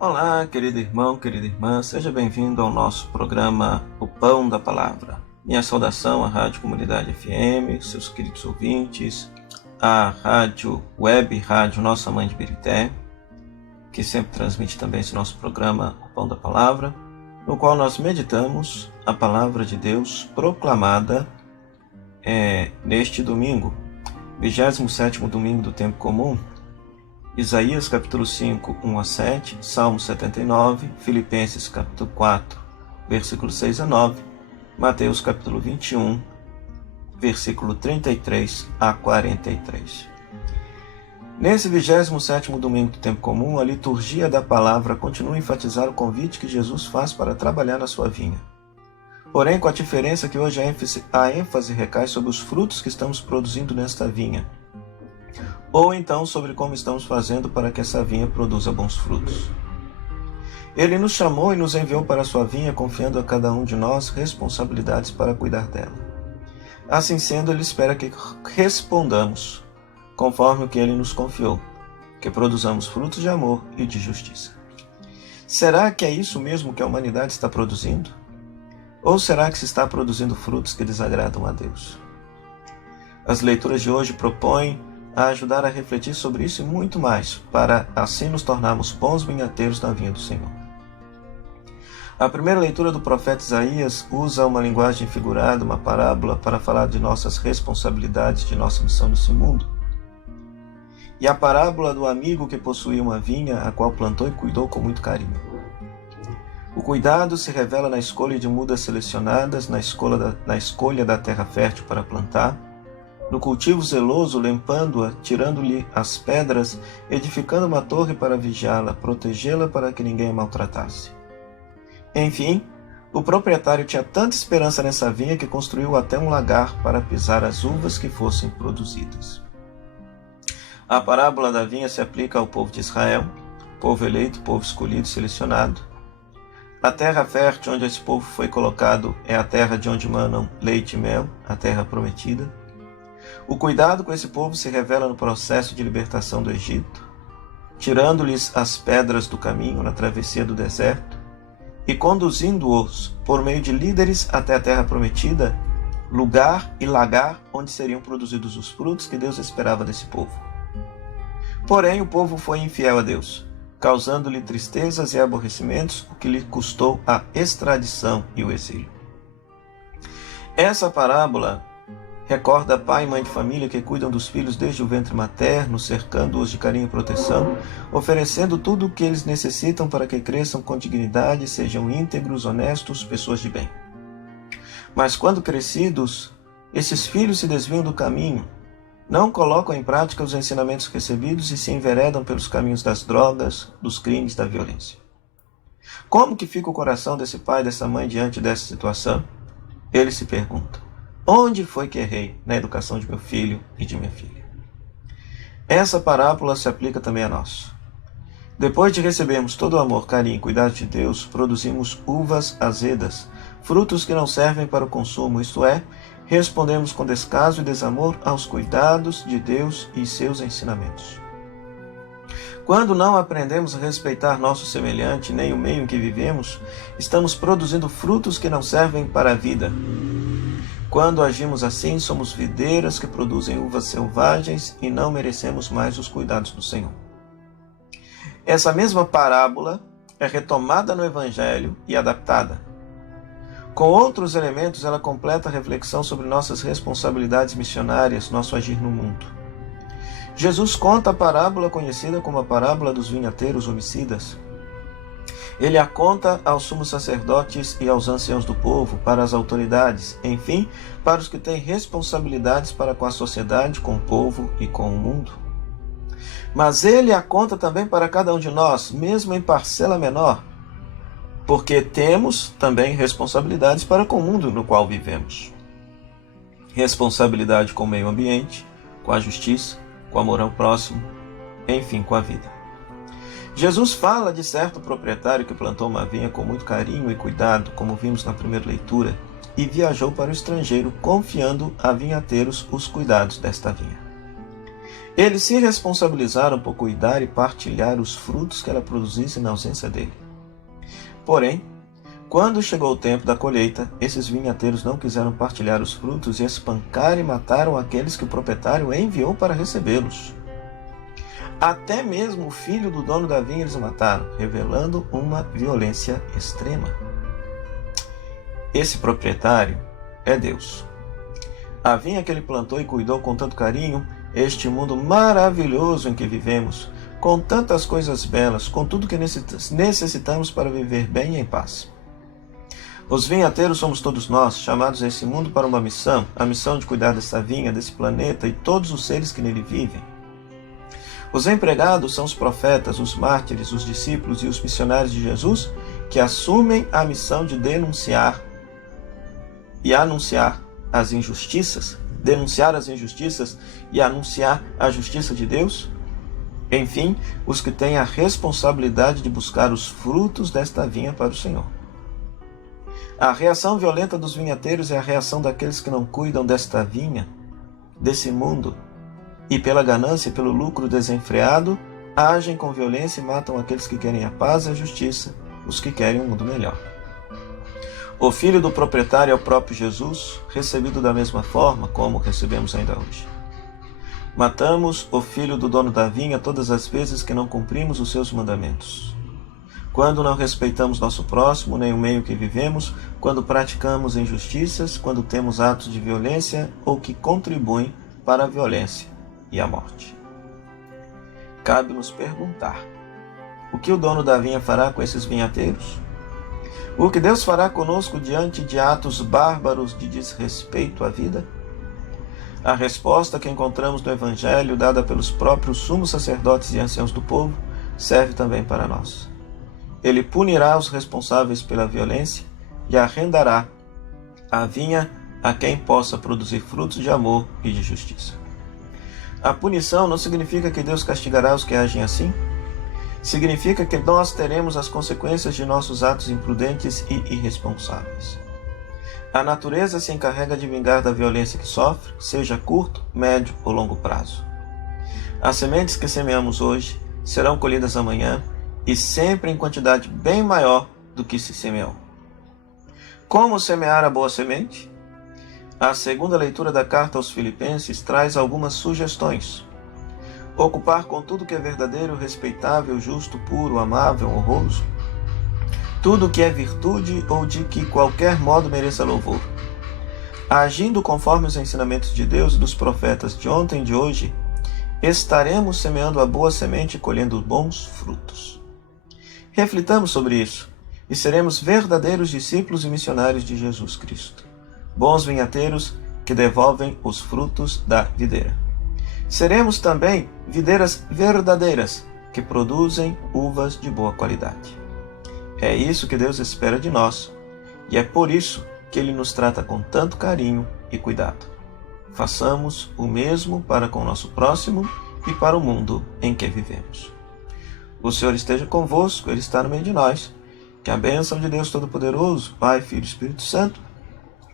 Olá, querido irmão, querida irmã, seja bem-vindo ao nosso programa O Pão da Palavra. Minha saudação à Rádio Comunidade FM, seus queridos ouvintes, à Rádio Web, Rádio Nossa Mãe de Birité, que sempre transmite também esse nosso programa O Pão da Palavra, no qual nós meditamos a Palavra de Deus proclamada neste domingo, 27º domingo do tempo comum, Isaías capítulo 5, 1 a 7, Salmo 79, Filipenses capítulo 4, versículo 6 a 9, Mateus capítulo 21, versículo 33 a 43. Nesse 27º domingo do tempo comum, a liturgia da palavra continua a enfatizar o convite que Jesus faz para trabalhar na sua vinha. Porém, com a diferença que hoje a ênfase recai sobre os frutos que estamos produzindo nesta vinha, ou então sobre como estamos fazendo para que essa vinha produza bons frutos. Ele nos chamou e nos enviou para a sua vinha, confiando a cada um de nós responsabilidades para cuidar dela. Assim sendo, ele espera que respondamos conforme o que ele nos confiou, que produzamos frutos de amor e de justiça. Será que é isso mesmo que a humanidade está produzindo? Ou será que se está produzindo frutos que desagradam a Deus? As leituras de hoje propõem a ajudar a refletir sobre isso e muito mais, para assim nos tornarmos bons vinhateiros na vinha do Senhor. A primeira leitura do profeta Isaías usa uma linguagem figurada, uma parábola, para falar de nossas responsabilidades, de nossa missão nesse mundo. E a parábola do amigo que possuía uma vinha, a qual plantou e cuidou com muito carinho. O cuidado se revela na escolha de mudas selecionadas, na escolha da terra fértil para plantar, no cultivo zeloso, limpando-a, tirando-lhe as pedras, edificando uma torre para vigiá-la, protegê-la para que ninguém a maltratasse. Enfim, o proprietário tinha tanta esperança nessa vinha que construiu até um lagar para pisar as uvas que fossem produzidas. A parábola da vinha se aplica ao povo de Israel, povo eleito, povo escolhido e selecionado. A terra fértil onde esse povo foi colocado é a terra de onde manam leite e mel, a terra prometida. O cuidado com esse povo se revela no processo de libertação do Egito, tirando-lhes as pedras do caminho na travessia do deserto e conduzindo-os por meio de líderes até a terra prometida, lugar e lagar onde seriam produzidos os frutos que Deus esperava desse povo. Porém, o povo foi infiel a Deus, causando-lhe tristezas e aborrecimentos, o que lhe custou a extradição e o exílio. Essa parábola recorda pai e mãe de família que cuidam dos filhos desde o ventre materno, cercando-os de carinho e proteção, oferecendo tudo o que eles necessitam para que cresçam com dignidade, sejam íntegros, honestos, pessoas de bem. Mas quando crescidos, esses filhos se desviam do caminho, não colocam em prática os ensinamentos recebidos e se enveredam pelos caminhos das drogas, dos crimes, da violência. Como que fica o coração desse pai e dessa mãe diante dessa situação? Ele se pergunta: onde foi que errei na educação de meu filho e de minha filha? Essa parábola se aplica também a nós. Depois de recebermos todo o amor, carinho e cuidado de Deus, produzimos uvas azedas, frutos que não servem para o consumo, isto é, respondemos com descaso e desamor aos cuidados de Deus e seus ensinamentos. Quando não aprendemos a respeitar nosso semelhante nem o meio em que vivemos, estamos produzindo frutos que não servem para a vida. Quando agimos assim, somos videiras que produzem uvas selvagens e não merecemos mais os cuidados do Senhor. Essa mesma parábola é retomada no Evangelho e adaptada. Com outros elementos, ela completa a reflexão sobre nossas responsabilidades missionárias, nosso agir no mundo. Jesus conta a parábola conhecida como a parábola dos vinhateiros homicidas. Ele a conta aos sumos sacerdotes e aos anciãos do povo, para as autoridades, enfim, para os que têm responsabilidades para com a sociedade, com o povo e com o mundo. Mas ele a conta também para cada um de nós, mesmo em parcela menor, porque temos também responsabilidades para com o mundo no qual vivemos. Responsabilidade com o meio ambiente, com a justiça, com o amor ao próximo, enfim, com a vida. Jesus fala de certo proprietário que plantou uma vinha com muito carinho e cuidado, como vimos na primeira leitura, e viajou para o estrangeiro, confiando a vinhateiros os cuidados desta vinha. Eles se responsabilizaram por cuidar e partilhar os frutos que ela produzisse na ausência dele. Porém, quando chegou o tempo da colheita, esses vinhateiros não quiseram partilhar os frutos e espancaram e mataram aqueles que o proprietário enviou para recebê-los. Até mesmo o filho do dono da vinha eles mataram, revelando uma violência extrema. Esse proprietário é Deus. A vinha que ele plantou e cuidou com tanto carinho, este mundo maravilhoso em que vivemos, com tantas coisas belas, com tudo que necessitamos para viver bem e em paz. Os vinhateiros somos todos nós, chamados a esse mundo para uma missão, a missão de cuidar dessa vinha, desse planeta e todos os seres que nele vivem. Os empregados são os profetas, os mártires, os discípulos e os missionários de Jesus, que assumem a missão de denunciar e anunciar as injustiças, denunciar as injustiças e anunciar a justiça de Deus. Enfim, os que têm a responsabilidade de buscar os frutos desta vinha para o Senhor. A reação violenta dos vinhateiros é a reação daqueles que não cuidam desta vinha, desse mundo, e pela ganância e pelo lucro desenfreado, agem com violência e matam aqueles que querem a paz e a justiça, os que querem um mundo melhor. O filho do proprietário é o próprio Jesus, recebido da mesma forma como recebemos ainda hoje. Matamos o filho do dono da vinha todas as vezes que não cumprimos os seus mandamentos. Quando não respeitamos nosso próximo, nem o meio que vivemos, quando praticamos injustiças, quando temos atos de violência ou que contribuem para a violência e a morte. Cabe-nos perguntar: o que o dono da vinha fará com esses vinhateiros? O que Deus fará conosco diante de atos bárbaros de desrespeito à vida? A resposta que encontramos no Evangelho, dada pelos próprios sumos sacerdotes e anciãos do povo, serve também para nós. Ele punirá os responsáveis pela violência e arrendará a vinha a quem possa produzir frutos de amor e de justiça. A punição não significa que Deus castigará os que agem assim. Significa que nós teremos as consequências de nossos atos imprudentes e irresponsáveis. A natureza se encarrega de vingar da violência que sofre, seja a curto, médio ou longo prazo. As sementes que semeamos hoje serão colhidas amanhã e sempre em quantidade bem maior do que se semeou. Como semear a boa semente? A segunda leitura da carta aos Filipenses traz algumas sugestões. Ocupar com tudo que é verdadeiro, respeitável, justo, puro, amável, honroso. Tudo que é virtude ou de que qualquer modo mereça louvor. Agindo conforme os ensinamentos de Deus e dos profetas de ontem e de hoje, estaremos semeando a boa semente e colhendo bons frutos. Reflitamos sobre isso e seremos verdadeiros discípulos e missionários de Jesus Cristo. Bons vinhateiros que devolvem os frutos da videira. Seremos também videiras verdadeiras que produzem uvas de boa qualidade. É isso que Deus espera de nós e é por isso que Ele nos trata com tanto carinho e cuidado. Façamos o mesmo para com o nosso próximo e para o mundo em que vivemos. O Senhor esteja convosco, Ele está no meio de nós. Que a bênção de Deus Todo-Poderoso, Pai, Filho e Espírito Santo,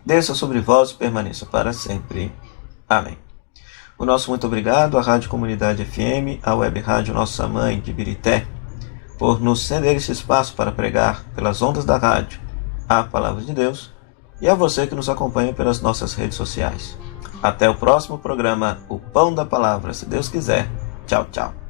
desça sobre vós e permaneça para sempre. Amém. O nosso muito obrigado à Rádio Comunidade FM, à Web Rádio Nossa Mãe de Birité, por nos ceder esse espaço para pregar pelas ondas da rádio a Palavra de Deus, e a você que nos acompanha pelas nossas redes sociais. Até o próximo programa, O Pão da Palavra, se Deus quiser. Tchau, tchau.